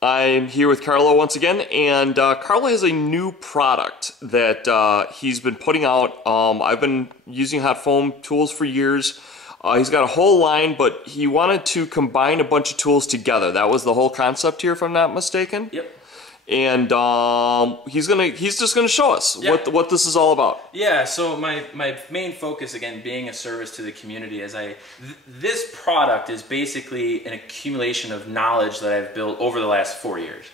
I'm here with Carlo once again, and Carlo has a new product that he's been putting out. I've been using hot foam tools for years. He's got a whole line, but he wanted to combine a bunch of tools together. That was the whole concept here, if I'm not mistaken. Yep. And he's just gonna show us what this is all about. Yeah. So my main focus, again, being a service to the community, is this product is basically an accumulation of knowledge that I've built over the last 4 years.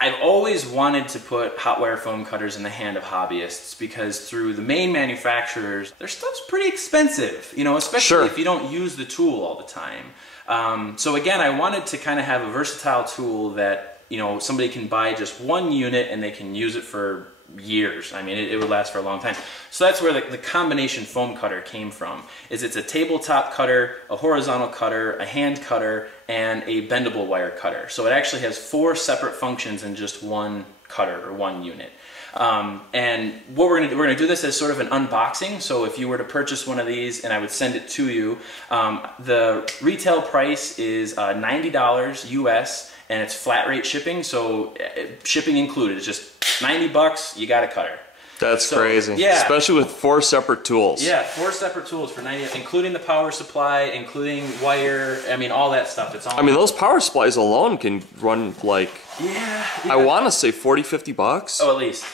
I've always wanted to put hot wire foam cutters in the hand of hobbyists because through the main manufacturers, their stuff's pretty expensive, you know, especially if you don't use the tool all the time. So again, I wanted to kind of have a versatile tool that, you know, somebody can buy just one unit and they can use it for years. I mean, it would last for a long time. So that's where the combination foam cutter came from. It's a tabletop cutter, a horizontal cutter, a hand cutter, and a bendable wire cutter. So it actually has 4 separate functions in just one cutter or one unit. And what we're gonna do this as sort of an unboxing. So if you were to purchase one of these and I would send it to you, the retail price is $90 US, and it's flat rate shipping. So shipping included. It's just 90 bucks. You got a cutter. That's crazy. Yeah. Especially with 4 separate tools. Yeah, 4 separate tools for 90, including the power supply, including wire. I mean, all that stuff. It's all. I mean, those power supplies alone can run like. Yeah. I want to say 40, 50 bucks. Oh, at least,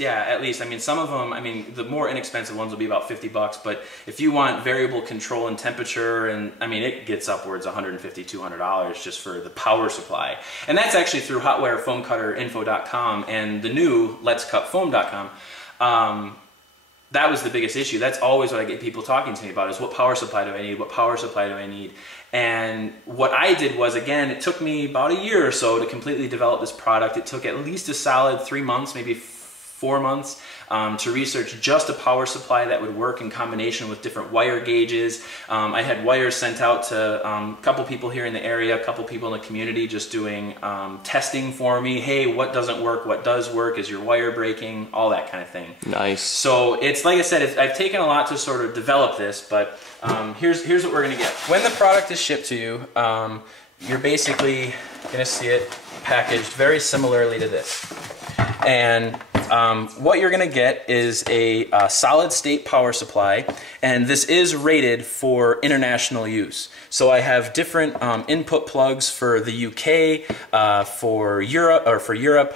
yeah, at least. I mean, some of them. I mean, the more inexpensive ones will be about 50 bucks. But if you want variable control and temperature, and I mean, it gets upwards $150, $200 just for the power supply. And that's actually through hotwirefoamcutterinfo.com and the new letscutfoam.com. That was the biggest issue. That's always what I get people talking to me about is what power supply do I need? What power supply do I need? And what I did was, again, it took me about a year or so to completely develop this product. It took at least a solid 3 months, maybe 4 months, to research just a power supply that would work in combination with different wire gauges. I had wires sent out to a couple people here in the area, a couple people in the community just doing testing for me. Hey, what doesn't work? What does work? Is your wire breaking? All that kind of thing. Nice. So it's, like I said, I've taken a lot to sort of develop this, but here's what we're gonna get. When the product is shipped to you, you're basically gonna see it packaged very similarly to this. And what you're going to get is a solid state power supply, and this is rated for international use. So I have different input plugs for the UK, for Europe,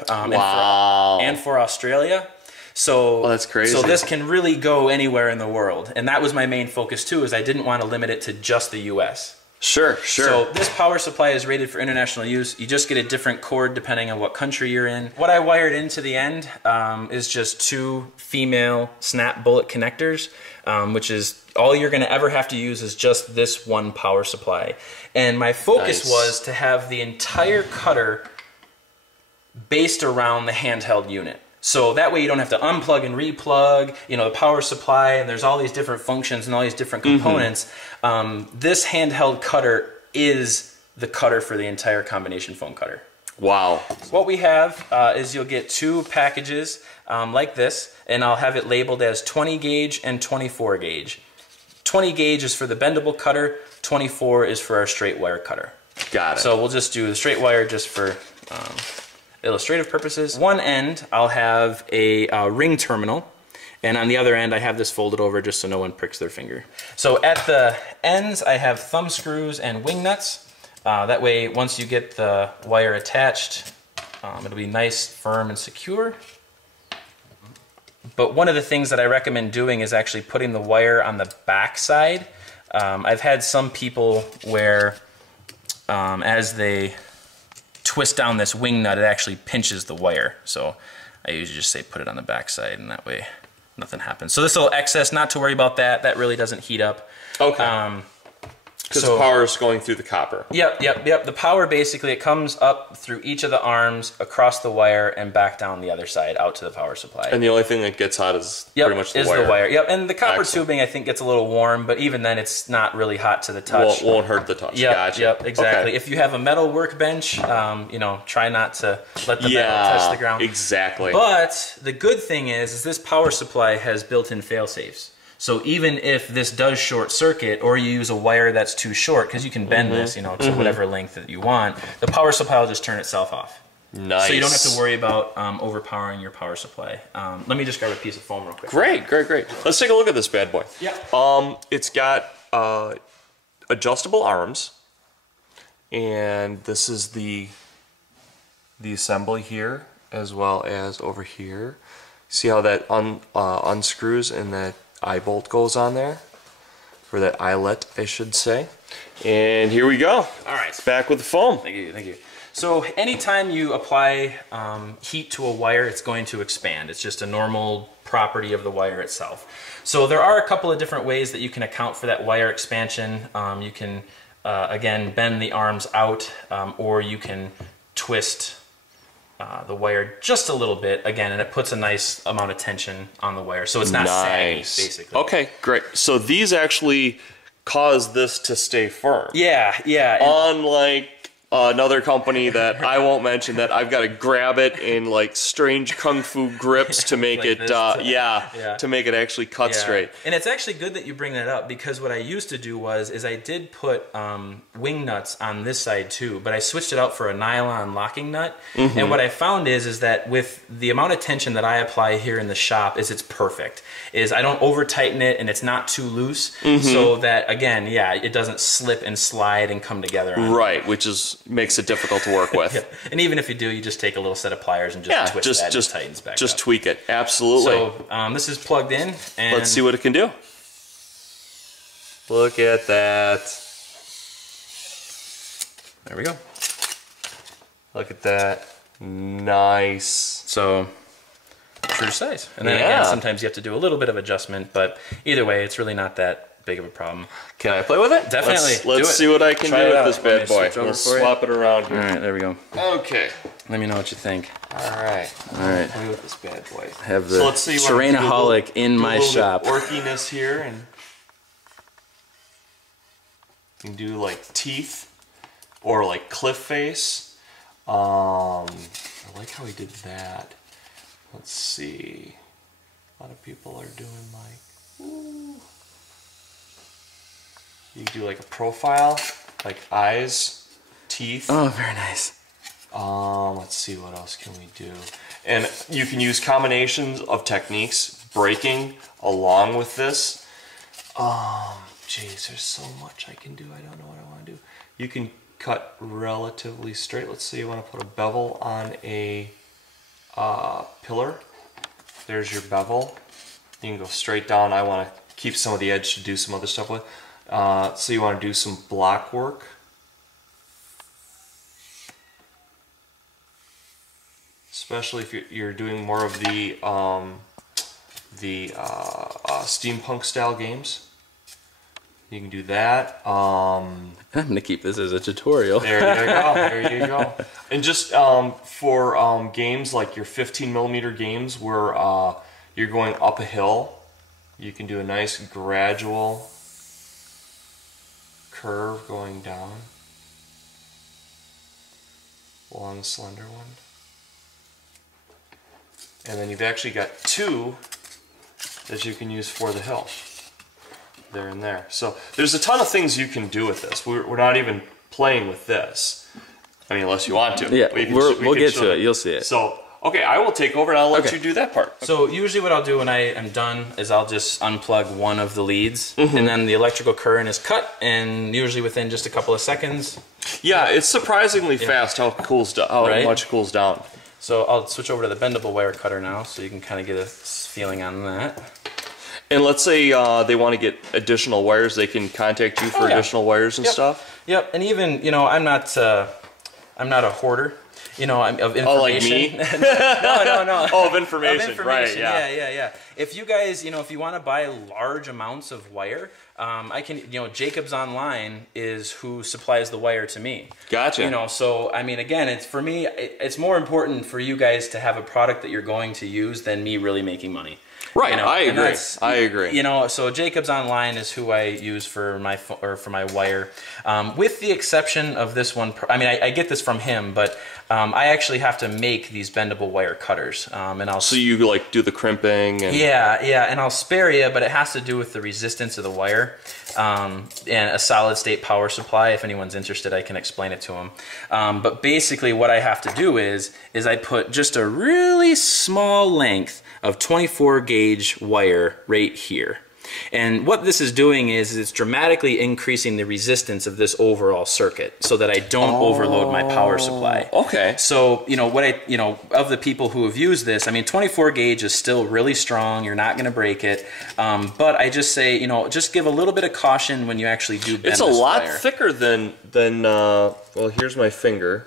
and for Australia. So, that's crazy. So this can really go anywhere in the world, and that was my main focus too. Is I didn't want to limit it to just the US. Sure. So this power supply is rated for international use. You just get a different cord depending on what country you're in. What I wired into the end is just 2 female snap bullet connectors, which is all you're going to ever have to use is just this one power supply. And my focus was to have the entire cutter based around the handheld unit. So that way you don't have to unplug and replug, you know, the power supply, and there's all these different functions and all these different components. This handheld cutter is the cutter for the entire combination foam cutter. Wow. What we have is you'll get 2 packages like this, and I'll have it labeled as 20 gauge and 24 gauge. 20 gauge is for the bendable cutter, 24 is for our straight wire cutter. Got it. So we'll just do the straight wire just for illustrative purposes. One end, I'll have a ring terminal, and on the other end, I have this folded over just so no one pricks their finger. So at the ends, I have thumb screws and wing nuts. That way, once you get the wire attached, it'll be nice, firm, and secure. But one of the things that I recommend doing is actually putting the wire on the back side. I've had some people where, as they twist down this wing nut, it actually pinches the wire. So I usually just say put it on the back side, and that way nothing happens. So this little excess, not to worry about that. That really doesn't heat up. Okay. Because the power is going through the copper. Yep. The power basically, it comes up through each of the arms, across the wire, and back down the other side out to the power supply. And the only thing that gets hot is pretty much the wire. Yep, and the copper tubing I think gets a little warm, but even then it's not really hot to the touch. Won't hurt the touch. Gotcha. Yep, exactly. Okay. If you have a metal workbench, you know, try not to let the metal touch the ground. Exactly. But the good thing is this power supply has built-in fail-safes. So even if this does short circuit, or you use a wire that's too short, because you can bend this, you know, to whatever length that you want, the power supply will just turn itself off. Nice. So you don't have to worry about overpowering your power supply. Let me just grab a piece of foam real quick. Great, great, great. Let's take a look at this bad boy. Yeah. It's got adjustable arms, and this is the assembly here, as well as over here. See how that unscrews and that eye bolt goes on there, or that eyelet, I should say. And here we go. All right. Back with the foam. Thank you, thank you. So anytime you apply heat to a wire, it's going to expand. It's just a normal property of the wire itself. So there are a couple of different ways that you can account for that wire expansion. You can, again, bend the arms out, or you can twist the wire just a little bit, again, and it puts a nice amount of tension on the wire, so it's not saggy, basically. Okay, great. So these actually cause this to stay firm. Yeah, yeah. Unlike another company that I won't mention, that I've got to grab it in like strange kung fu grips to make like it, to make it actually cut straight. And it's actually good that you bring that up, because what I used to do is I did put wing nuts on this side too, but I switched it out for a nylon locking nut. And what I found is that with the amount of tension that I apply here in the shop, it's perfect. I don't over tighten it, and it's not too loose, so that, again, yeah, it doesn't slip and slide and come together. Right, which makes it difficult to work with. And even if you do, you just take a little set of pliers and just twist that and it tightens back Just up. tweak it, absolutely. So this is plugged in, and let's see what it can do. Look at that. There we go. Look at that. Nice. So true size. And then again, sometimes you have to do a little bit of adjustment, but either way, it's really not that big of a problem. Can I play with it? Definitely. Let's see what I can do with this bad boy. We'll swap it around here. All right, there we go. Okay. Let me know what you think. All right. All right. Play with this bad boy. I have the let's see Terrainaholic in my shop. Orkiness here, and you can do like teeth or like cliff face. I like how he did that. Let's see. A lot of people are doing like, ooh. You can do like a profile, like eyes, teeth. Oh, very nice. Let's see, what else can we do? And you can use combinations of techniques, breaking along with this. Geez, there's so much I can do. I don't know what I want to do. You can cut relatively straight. Let's say you want to put a bevel on a pillar. There's your bevel. You can go straight down. I want to keep some of the edge to do some other stuff with. So you want to do some block work. Especially if you're doing more of the steampunk style games. You can do that. I'm going to keep this as a tutorial. There you go. There you go. And just for games like your 15mm games where you're going up a hill, you can do a nice gradual curve going down along the slender one. And then you've actually got two that you can use for the hill. There and there. So there's a ton of things you can do with this. We're not even playing with this. I mean, unless you want to. Yeah, we'll get to it. You'll see it. So, okay, I will take over and I'll let you do that part. So usually what I'll do when I am done is I'll just unplug one of the leads, and then the electrical current is cut, and usually within just a couple of seconds. Yeah, it's surprisingly fast how much it cools down. So I'll switch over to the bendable wire cutter now, so you can kind of get a feeling on that. And let's say they want to get additional wires, they can contact you for additional wires and stuff? Yep, and even, you know, I'm not a hoarder, you know, of information. Oh, like me? No. Oh, of information, right, yeah. If you guys, you know, if you want to buy large amounts of wire, I can, you know, Jacobs Online is who supplies the wire to me. Gotcha. You know, so, I mean, again, it's for me, it's more important for you guys to have a product that you're going to use than me really making money. Right, You know, I and agree. I agree. You know, so Jacobs Online is who I use for my wire, with the exception of this one. I mean, I get this from him, but I actually have to make these bendable wire cutters, and I'll. So you like do the crimping and Yeah, and I'll spare you, but it has to do with the resistance of the wire, and a solid state power supply. If anyone's interested, I can explain it to them. But basically, what I have to do is I put just a really small length of 24 gauge wire right here. And what this is doing is it's dramatically increasing the resistance of this overall circuit so that I don't overload my power supply. Okay. So, of the people who have used this, I mean, 24 gauge is still really strong. You're not going to break it. But I just say, just give a little bit of caution when you actually do bend It's a lot wire. thicker than well, here's my finger.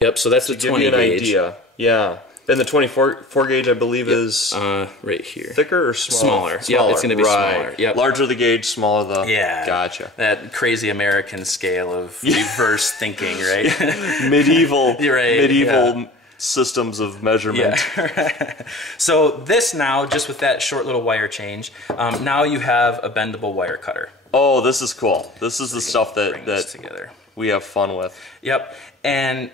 Yep, so that's a 20 give you an gauge. idea. Yeah. And the 24 gauge, I believe, is right here. thicker or smaller? Smaller. Yeah, it's going to be smaller. Yep. Larger the gauge, smaller the... Yeah. Gotcha. That crazy American scale of reverse thinking, right? Medieval Right, systems of measurement. Yeah. So this now, just with that short little wire change, now you have a bendable wire cutter. Oh, this is cool. This is the stuff Bring this that together. we have fun with. Yep. And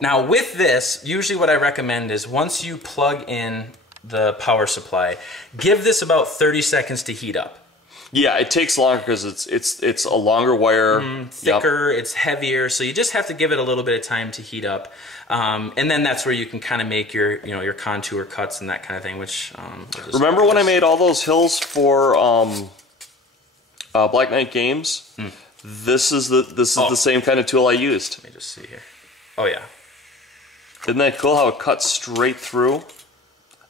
now with this, usually what I recommend is once you plug in the power supply, give this about 30 seconds to heat up. Yeah, it takes longer because it's a longer wire, thicker, it's heavier, so you just have to give it a little bit of time to heat up, and then that's where you can kind of make your your contour cuts and that kind of thing. Which remember when I made all those hills for Black Knight Games? This is the same kind of tool I used. Let me just see here. Oh yeah. Isn't that cool how it cuts straight through?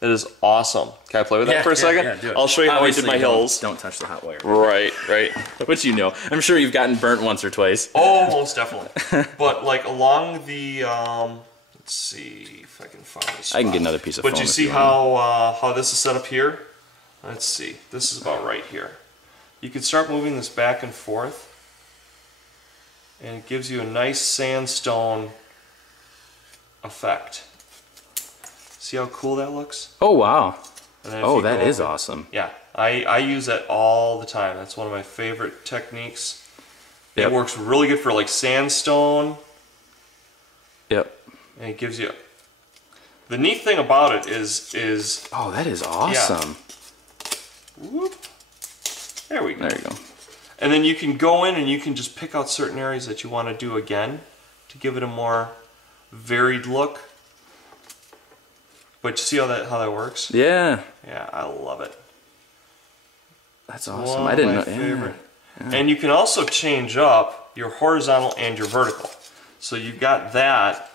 It is awesome. Can I play with that for a second? Yeah, do it. I'll show you how I did my hills. Don't touch the hot wire. Right. Which I'm sure you've gotten burnt once or twice. Oh, most definitely. But like along the, let's see if I can find this. I can get another piece of foam. But you see how this is set up here? Let's see. This is about right here. You can start moving this back and forth, and it gives you a nice sandstone effect. See how cool that looks? Oh wow. Oh, that is awesome. Yeah, I use that all the time. That's one of my favorite techniques. Yep. It works really good for like sandstone. Yep. And it gives you... The neat thing about it is oh, that is awesome. Yeah. Whoop. There we go. There you go. And then you can go in and you can just pick out certain areas that you want to do again to give it a more varied look. But you see how that works? Yeah. Yeah, I love it. That's awesome. I didn't know. Favorite. Yeah. And you can also change up your horizontal and your vertical. So you've got that.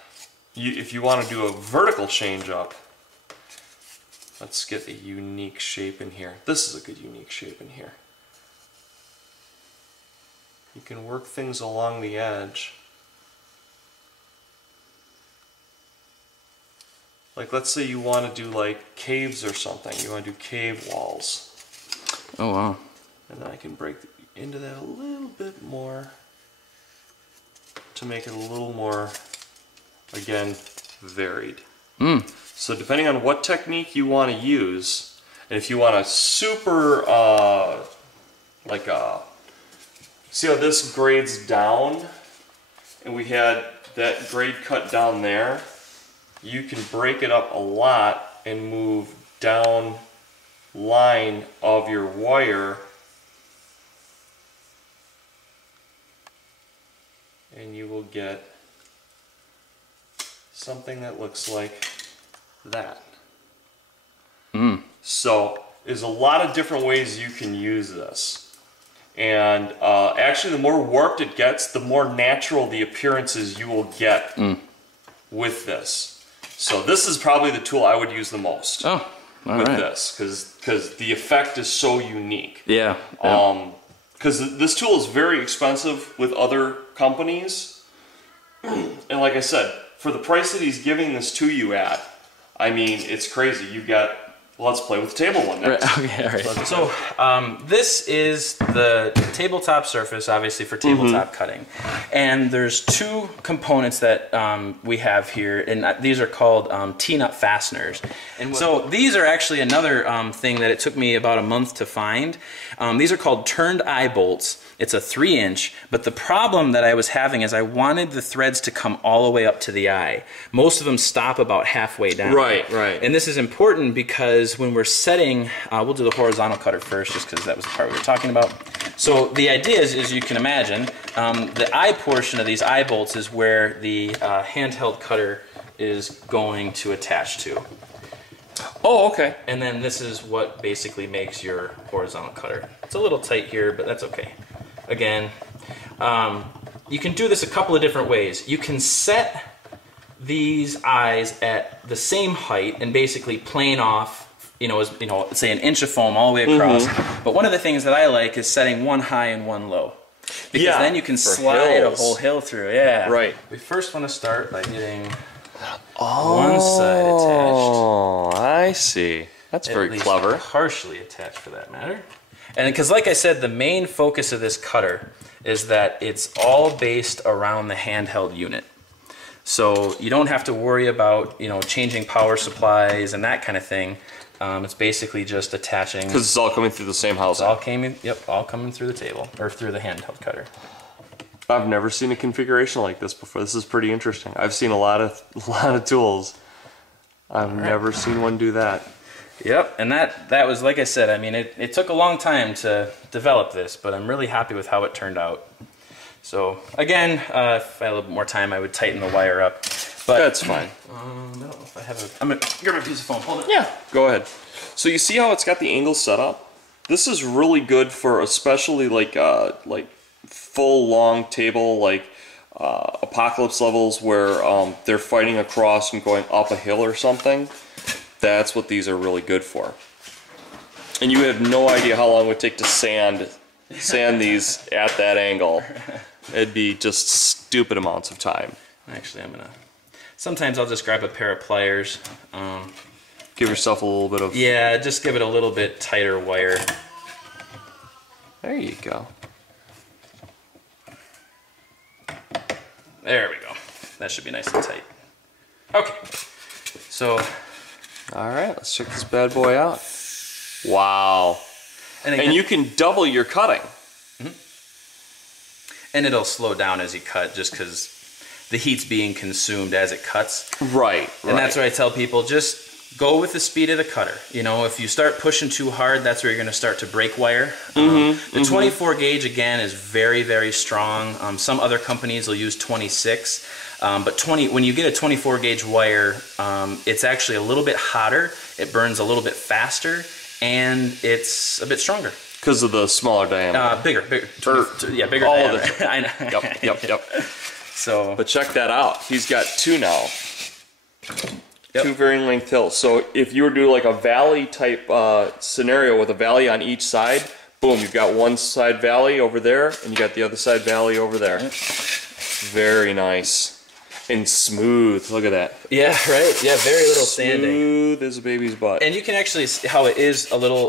If you want to do a vertical change up, let's get a unique shape in here. This is a good unique shape in here. You can work things along the edge. Like let's say you want to do like caves or something. You want to do cave walls. Oh wow. And then I can break into that a little bit more to make it a little more, again, varied. So depending on what technique you want to use, and if you want a super, see how this grades down? And we had that grade cut down there. You can break it up a lot and move down line of your wire, and you will get something that looks like that. So there's a lot of different ways you can use this, and actually the more warped it gets, the more natural the appearances you will get with this. So this is probably the tool I would use the most with this, because the effect is so unique. Yeah. Because this tool is very expensive with other companies, and like I said, for the price that he's giving this to you at, I mean, it's crazy. You've got Well, let's play with the table one next. Okay, all right. So this is the tabletop surface, obviously for tabletop cutting, and there's two components that we have here, and these are called T-nut fasteners. And so these are actually another thing that it took me about a month to find. These are called turned eye bolts. It's a 3-inch, but the problem that I was having is I wanted the threads to come all the way up to the eye. Most of them stop about halfway down. Right, right. And this is important because when we're setting, we'll do the horizontal cutter first just because that was the part we were talking about. So the idea is, as you can imagine, the eye portion of these eye bolts is where the handheld cutter is going to attach to. Oh, okay. And then this is what basically makes your horizontal cutter. It's a little tight here, but that's okay. Again, you can do this a couple of different ways. You can set these eyes at the same height and basically plane off, say an inch of foam all the way across. But one of the things that I like is setting one high and one low. Because then you can slide a whole hill through. Yeah. Right. We first want to start by getting one side attached. Oh, I see. That's very clever. Partially attached for that matter. And because like I said, the main focus of this cutter is that it's all based around the handheld unit. So you don't have to worry about, changing power supplies and that kind of thing. It's basically just attaching. Because it's all coming through the same housing. All coming through the table, or through the handheld cutter. I've never seen a configuration like this before. This is pretty interesting. I've seen a lot of tools. I've never seen one do that. Yep, and that was, like I said, I mean, it took a long time to develop this, but I'm really happy with how it turned out. So, again, if I had a little bit more time, I would tighten the wire up. But that's fine. I don't know if I have I'm going to grab a piece of foam. Hold it. Yeah, go ahead. So you see how it's got the angle set up? This is really good for especially like full long table, like apocalypse levels where they're fighting across and going up a hill or something. That's what these are really good for. And you have no idea how long it would take to sand these at that angle. It'd be just stupid amounts of time. Actually, sometimes I'll just grab a pair of pliers. Give yourself a little bit of... Yeah, just give it a little bit tighter wire. There you go. There we go. That should be nice and tight. Okay. So... Alright, let's check this bad boy out. Wow. And you can double your cutting. And it'll slow down as you cut just because the heat's being consumed as it cuts. Right. And that's why I tell people, just go with the speed of the cutter. If you start pushing too hard, that's where you're going to start to break wire. The 24 gauge, again, is very, very strong. Some other companies will use 26. But when you get a 24 gauge wire, it's actually a little bit hotter, it burns a little bit faster, and it's a bit stronger. Because of the smaller diameter. Bigger. Bigger all diameter. of it. I know. Yep. So, but check that out. He's got two now. Two varying length hills. So if you were to do like a valley type scenario with a valley on each side, boom, you've got one side valley over there, and you got the other side valley over there. Very nice. And smooth. Look at that. Yeah, right. Yeah, very little sanding. Smooth as a baby's butt. And you can actually see how it is a little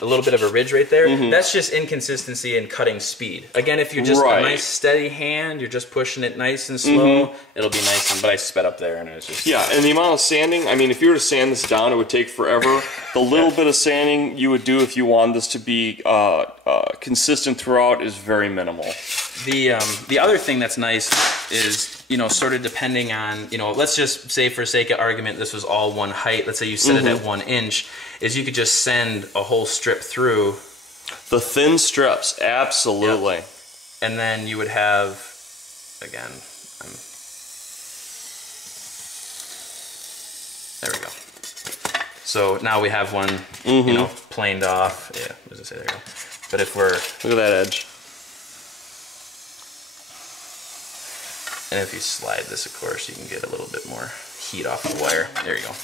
bit of a ridge right there. That's just inconsistency in cutting speed. Again, if you're just a nice steady hand, you're just pushing it nice and slow, it'll be nice. But I sped up there, and it was just and the amount of sanding. I mean, if you were to sand this down, it would take forever. The little bit of sanding you would do if you wanted this to be consistent throughout is very minimal. The other thing that's nice is, sort of depending on, let's just say for sake of argument, this was all one height. Let's say you set it at 1 inch, is you could just send a whole strip through. The thin strips, absolutely. Yep. And then you would have, again, there we go. So now we have one, planed off. Yeah, what does it say? There you go. But if we're... Look at that edge. And if you slide this, of course, you can get a little bit more heat off the wire. There you go.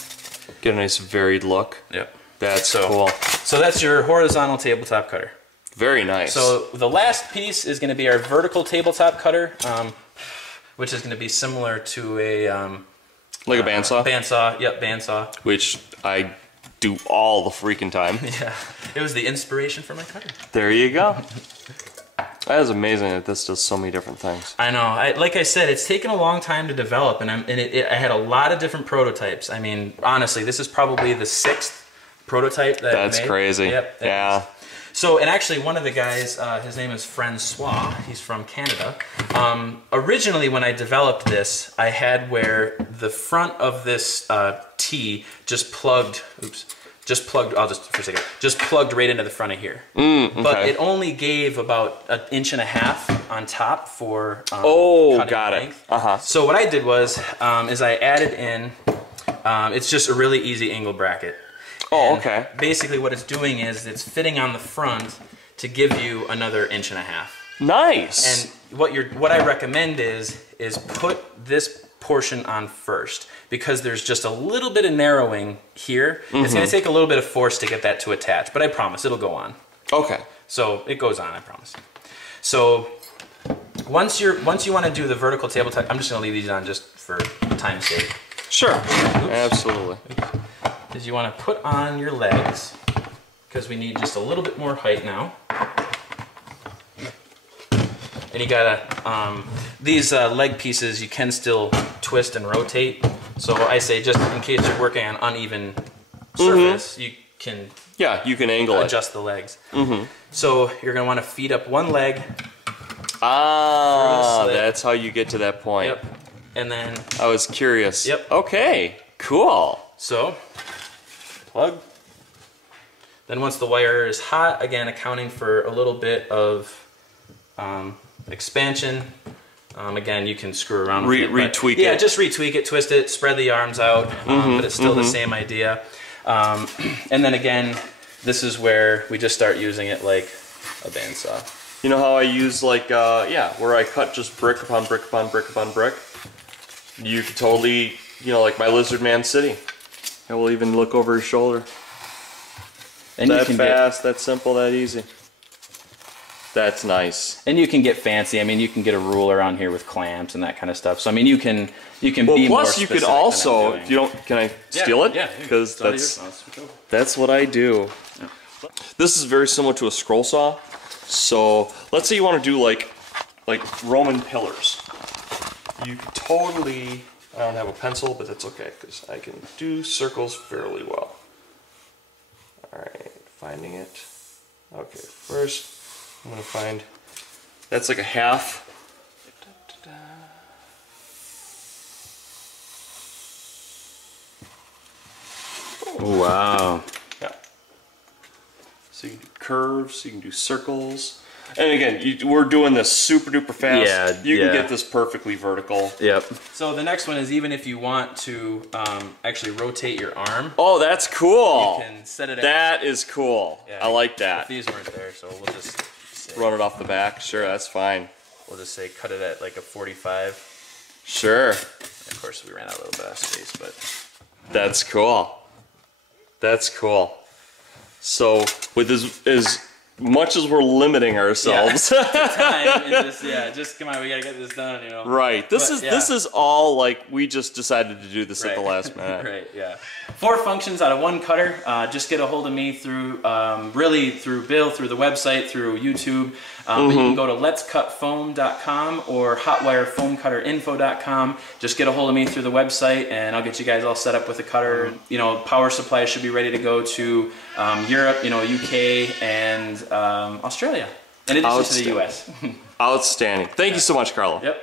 Get a nice varied look. Yep. That's cool. So that's your horizontal tabletop cutter. Very nice. So the last piece is going to be our vertical tabletop cutter, which is going to be similar to a... like a bandsaw? Bandsaw, yep, bandsaw. Which I do all the freaking time. Yeah, it was the inspiration for my cutter. There you go. That is amazing that this does so many different things. I know. Like I said, it's taken a long time to develop, and I had a lot of different prototypes. I mean, honestly, this is probably the 6th prototype that I made. That's crazy. Yep. Yeah. So, and actually one of the guys, his name is Francois, he's from Canada. Originally when I developed this, I had where the front of this T just plugged, I'll just, for a second, just plugged right into the front of here. Okay. But it only gave about 1.5 inches on top for got cutting it. length. So what I did was, is I added in, it's just a really easy angle bracket. Oh, okay. Basically what it's doing is it's fitting on the front to give you another 1.5 inches. Nice. And what I recommend is put this portion on first, because there's just a little bit of narrowing here. It's going to take a little bit of force to get that to attach, but I promise it'll go on. Okay. So it goes on, I promise. So once you want to do the vertical tabletop, I'm just going to leave these on just for time's sake. Sure. Absolutely. Is you want to put on your legs, because we need just a little bit more height now. And you gotta, these leg pieces you can still twist and rotate. So I say, just in case you're working on uneven surface, you can you can angle adjust the legs. So you're gonna want to feed up one leg. Ah, that's how you get to that point. Yep. And then I was curious. Yep. Okay, cool. So plug. Then once the wire is hot, again accounting for a little bit of expansion. Again, you can screw around with it. Retweak it. Yeah, just retweak it, twist it, spread the arms out, but it's still the same idea. And then again, this is where we just start using it like a bandsaw. You know how I use like, where I cut just brick upon brick upon brick upon brick? You could totally, like my lizard man sitting. I will even look over his shoulder. And that fast, that simple, that easy. That's nice. And you can get fancy. I mean, you can get a ruler on here with clamps and that kind of stuff. So I mean, you can well, be more plus you could also, if you don't, can I steal it? Yeah. Because that's what I do. Yeah. This is very similar to a scroll saw. So let's say you want to do like Roman pillars. You could totally. I don't have a pencil, but that's okay because I can do circles fairly well. All right, finding it. Okay, first I'm gonna find. That's like a half. Oh, wow. Yeah. So you can do curves, you can do circles. And again, we're doing this super duper fast. Yeah, you can get this perfectly vertical. Yep. So the next one is even if you want to actually rotate your arm. Oh, that's cool. You can set it. That is cool. Yeah, I like that. These weren't there, so we'll just run it off the back. Sure, that's fine. We'll just say cut it at like a 45. Sure. And of course, we ran out a little bit of space, but that's cool. That's cool. So with as much as we're limiting ourselves, time and just come on, we gotta get this done, Right. This is all like we just decided to do this at the last minute. Right. Yeah. 4 functions out of 1 cutter. Just get a hold of me through really through Bill, through the website, through YouTube. But you can go to letscutfoam.com or hotwirefoamcutterinfo.com. Just get a hold of me through the website, and I'll get you guys all set up with a cutter. Power supply should be ready to go to Europe, UK, and Australia, in addition to the US. Outstanding. Thank you so much, Carlo. Yep.